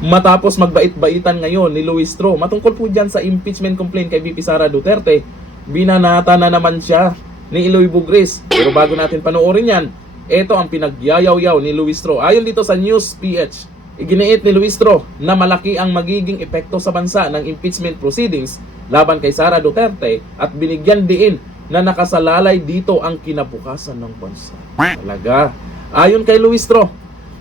Matapos magbait-baitan ngayon ni Luistro matungkol po dyan sa impeachment complaint kay VP Sara Duterte, binanata na naman siya ni Eloy Bugris. Pero bago natin panoorin yan, ito ang pinagyayaw-yaw ni Luistro. Ayon dito sa News PH, iginiit ni Luistro na malaki ang magiging epekto sa bansa ng impeachment proceedings laban kay Sara Duterte at binigyan diin na nakasalalay dito ang kinabukasan ng bansa. Talaga. Ayon kay Luistro,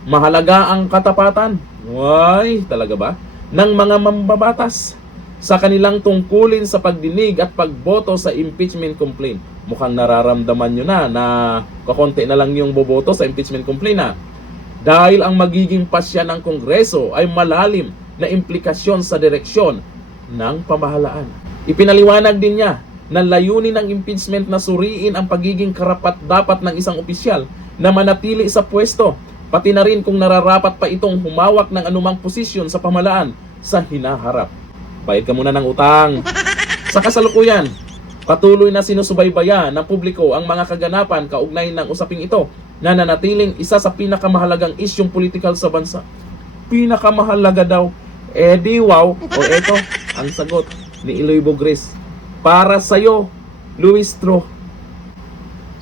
mahalaga ang katapatan. Why, talaga ba? Ng mga mambabatas sa kanilang tungkulin sa pagdinig at pagboto sa impeachment complaint. Mukhang nararamdaman nyo na kakonti na lang yung boboto sa impeachment complaint na. Dahil ang magiging pasya ng Kongreso ay malalim na implikasyon sa direksyon ng pamahalaan. Ipinaliwanag din niya na layunin ng impeachment na suriin ang pagiging karapat-dapat ng isang opisyal na manatili sa pwesto, pati na rin kung nararapat pa itong humawak ng anumang posisyon sa pamahalaan sa hinaharap. Bayad ka muna ng utang. Sa kasalukuyan, patuloy na sinusubaybayan ng publiko ang mga kaganapan kaugnay ng usaping ito na nanatiling isa sa pinakamahalagang isyong politikal sa bansa. Pinakamahalaga daw. Di wow. O eto, ang sagot ni Eloy Bugris. Para sa'yo, Luistro.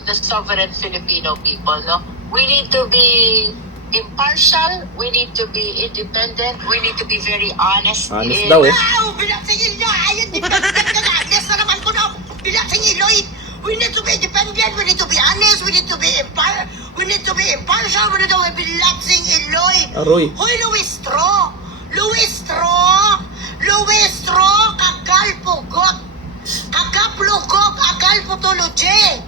The sovereign Filipino people, no? We need to be impartial, we need to be independent, we need to be very honest. Honest daw eh. Wow! Binaksingil na! Ayan, dependent ka na! Honest na naman ko na! Binaksingil, Lloyd! We need to be independent, we need to be honest, we need to be impartial, we need to be binaksingil, Lloyd! Aroy. Hoy, Luistro! Luistro! Luistro! Kagalpugot! Kagaplugok! Agalputology!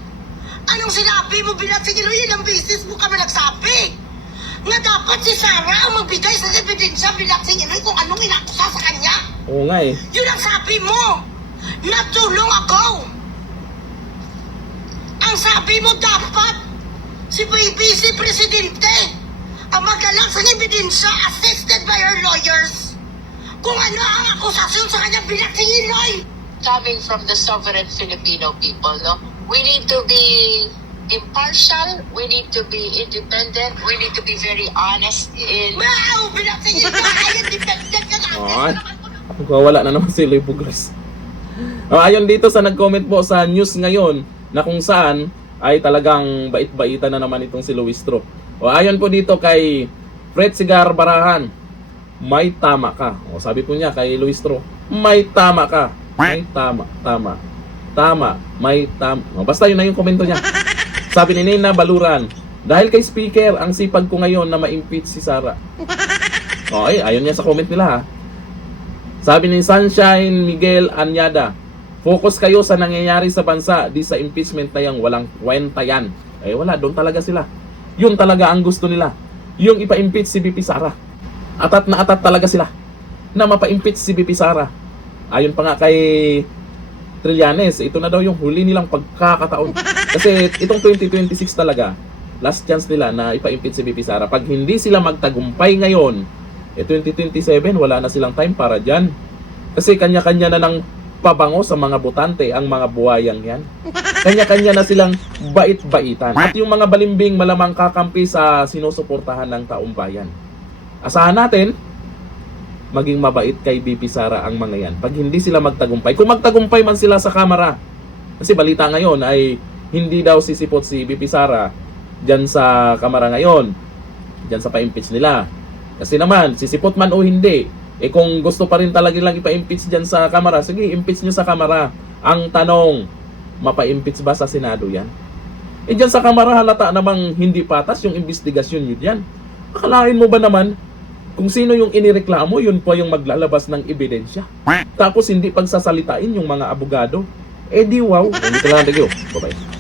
Anong sinabi mo, binaksingil, Lloyd? Ilang beses mo kami nagsabi nga dapat si Sara ang magbigay sa ebidensya binaksingil, Lloyd, kung anong inakusa sa kanya. Oo nga eh. Yun ang sabi mo! Natulong ako! Ang sabi mo dapat si BBC Presidente ang magalang sa ebidensya assisted by her lawyers kung ano ang akusasyon sa kanya binaksingil, Lloyd! Coming from the sovereign Filipino people, no? We need to be impartial, we need to be independent, we need to be very honest in... Wow! Binaksingil na! Ayan, dependent ka na! Ay, wala na naman si Eloy Bugris. Ayon dito sa nag-comment po sa news ngayon na kung saan ay talagang bait-baitan na naman itong si Luistro. Ayon po dito kay Fred Cigar Barahan, may tama ka. Sabi po niya kay Luistro, may tama ka. May tama, may tama. Basta yun na yung komento niya. Sabi ni Nina Baluran, dahil kay speaker, ang sipag ko ngayon na ma-impeach si Sara. Okay, ayon niya sa comment nila ha. Sabi ni Sunshine Miguel Anyada, focus kayo sa nangyayari sa bansa, di sa impeachment na yang walang kwenta yan. Wala, doon talaga sila. Yun talaga ang gusto nila. Yung ipa-impeach si VP Sara. Atat na atat talaga sila na mapa-impeach si VP Sara. Ayon pa nga kay Trillanes, ito na daw yung huli nilang pagkakataon. Kasi itong 2026 talaga, last chance nila na ipa-impeach si VP Sara. Pag hindi sila magtagumpay ngayon, 2027, wala na silang time para dyan. Kasi kanya-kanya na ng pabango sa mga botante ang mga buwayang yan. Kanya-kanya na silang bait-baitan. At yung mga balimbing malamang kakampi sa sinusuportahan ng taong bayan. Asahan natin, maging mabait kay VP Sara ang mga yan. Pag hindi sila magtagumpay, kung magtagumpay man sila sa kamera, kasi balita ngayon ay hindi daw sisipot si VP Sara dyan sa kamera ngayon, dyan sa pa-impeach nila. Kasi naman, sisipot man o hindi, kung gusto pa rin talaga lang ipa-impeach dyan sa kamera, sige, impeach nyo sa kamera. Ang tanong, mapa-impeach ba sa Senado yan? Dyan sa kamera halata namang hindi patas yung investigasyon nyo dyan. Akalain mo ba naman, kung sino yung inireklamo, yun po yung maglalabas ng ebidensya. Tapos hindi pagsasalitain yung mga abogado. Di wow. Dito lang, thank you. Bye-bye.